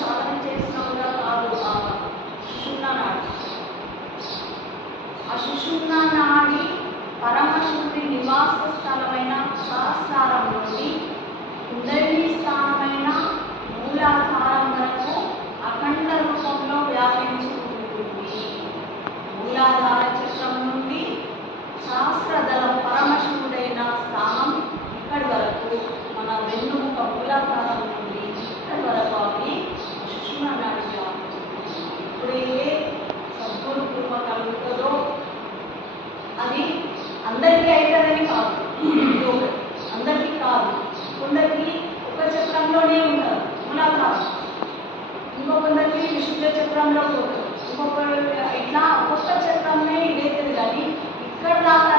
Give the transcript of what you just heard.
సాధన చేసినా కూడా కాదు. సుషుమ్నా నాడి, ఆ సుషుమ్నా నాడి పరమశివుడి నివాస స్థలమైన సహస్రారం నుండి కుండలిని స్థానమైన మూలాధారం వరకు అఖండ రూపంలో వ్యాపించి ఉంటుంది. మూలాధార చక్రం నుండి సహస్రదళం పరమశివుడైన స్థానం ఇక్కడి వరకు, మన వెన్నుముక మూలాధారం నుండి ఇక్కడి వరకు అవి సుషుమ్నా నాడి వ్యాపించి ఇప్పుడు ఏ సద్గురు కృప కలుగుతుందో అది అందరికీ అవుతుందని కాదు, అందరికీ కాదు. కొందరికి ఒక చక్రంలోనే ఉంటారు మూలాధారం, ఇంకొందరికి విశుద్ధ చక్రంలో పోతారు, ఇంకొక ఇట్లా ఒక్కొక్క చక్రమే ఇదైతుంది. కానీ ఇక్కడ దాకా